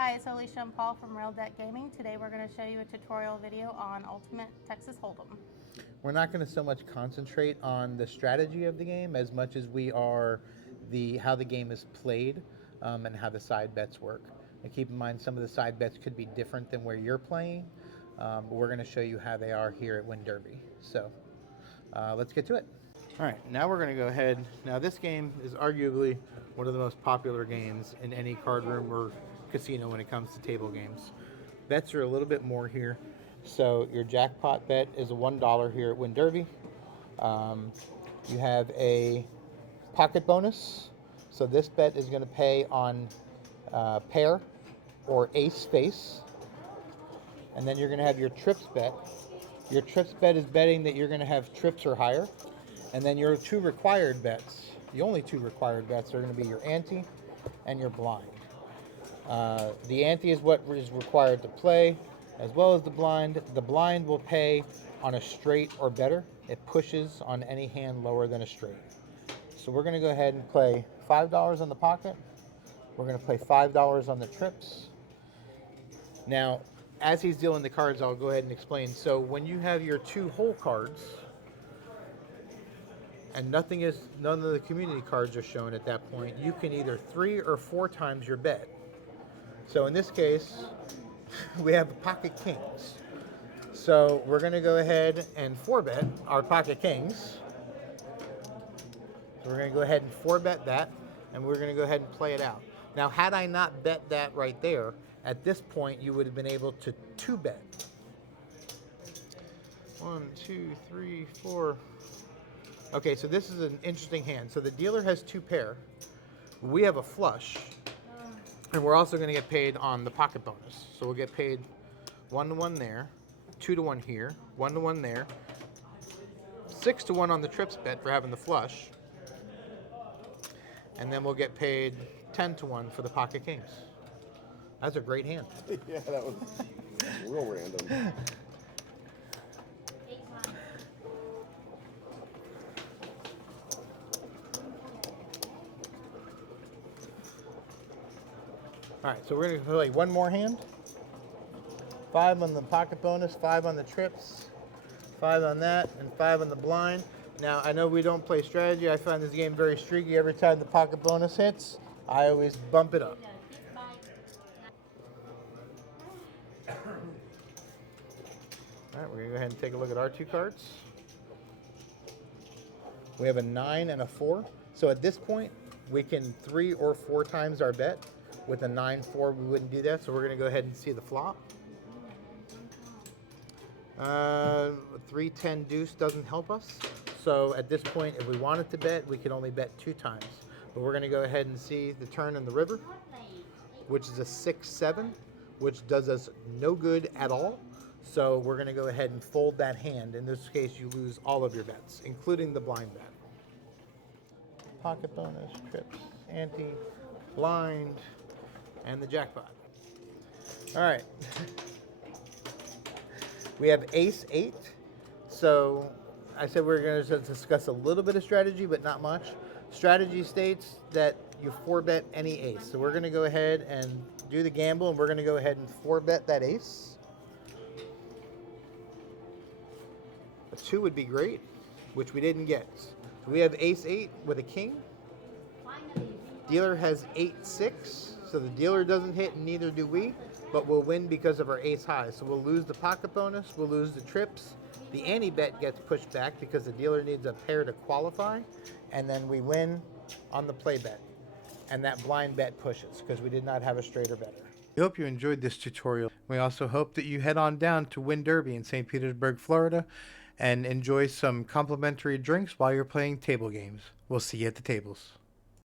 Hi, it's Alicia and Paul from Rail Deck Gaming. Today we're going to show you a tutorial video on Ultimate Texas Hold'em. We're not going to so much concentrate on the strategy of the game as much as we are how the game is played and how the side bets work. And keep in mind, some of the side bets could be different than where you're playing, but we're going to show you how they are here at Win Derby. So let's get to it. All right, now we're going to go ahead. Now this game is arguably one of the most popular games in any card room or casino when it comes to table games. Bets are a little bit more here. So your jackpot bet is a $1 here at Win Derby. You have a pocket bonus. So this bet is going to pay on pair or ace face. And then you're going to have your trips bet. Your trips bet is betting that you're going to have trips or higher. And then your two required bets, the only two required bets are going to be your ante and your blind. The ante is what is required to play, as well as the blind. The blind will pay on a straight or better. It pushes on any hand lower than a straight. So we're going to go ahead and play $5 on the pocket. We're going to play $5 on the trips. Now, as he's dealing the cards, I'll go ahead and explain. So when you have your two whole cards, and none of the community cards are shown at that point, you can either 3 or 4 times your bet. So in this case, we have the pocket kings. So we're going to go ahead and 4-bet our pocket kings. So we're going to go ahead and 4-bet that, and we're going to go ahead and play it out. Now, had I not bet that right there, at this point you would have been able to 2-bet. 1, 2, 3, 4. Okay, so this is an interesting hand. So the dealer has 2 pair. We have a flush. And we're also going to get paid on the pocket bonus. So we'll get paid 1-to-1 there, 2-to-1 here, 1-to-1 there, 6-to-1 on the trips bet for having the flush. And then we'll get paid 10-to-1 for the pocket kings. That's a great hand. Yeah, that was real random. All right, so we're going to play one more hand. 5 on the pocket bonus, 5 on the trips, 5 on that, and 5 on the blind. Now, I know we don't play strategy. I find this game very streaky. Every time the pocket bonus hits, I always bump it up. All right, we're going to go ahead and take a look at our 2 cards. We have a 9 and a 4. So at this point, we can 3 or 4 times our bet. With a 9-4, we wouldn't do that, so we're going to go ahead and see the flop. 3-10 deuce doesn't help us. So at this point, if we wanted to bet, we could only bet 2 times. But we're going to go ahead and see the turn in the river, which is a 6-7, which does us no good at all. So we're going to go ahead and fold that hand. In this case, you lose all of your bets, including the blind bet. Pocket bonus, trips, ante, blind, and the jackpot. All right. We have ace 8. So I said we're going to discuss a little bit of strategy, but not much. Strategy states that you 4-bet any ace. So we're going to go ahead and do the gamble, and we're going to go ahead and 4-bet that ace. A 2 would be great, which we didn't get. So we have ace 8 with a king. Dealer has 8-6. So the dealer doesn't hit, and neither do we, but we'll win because of our ace high. So we'll lose the pocket bonus, we'll lose the trips. The ante bet gets pushed back because the dealer needs a pair to qualify, and then we win on the play bet. And that blind bet pushes because we did not have a straight or better. We hope you enjoyed this tutorial. We also hope that you head on down to Win Derby in St. Petersburg, Florida, and enjoy some complimentary drinks while you're playing table games. We'll see you at the tables.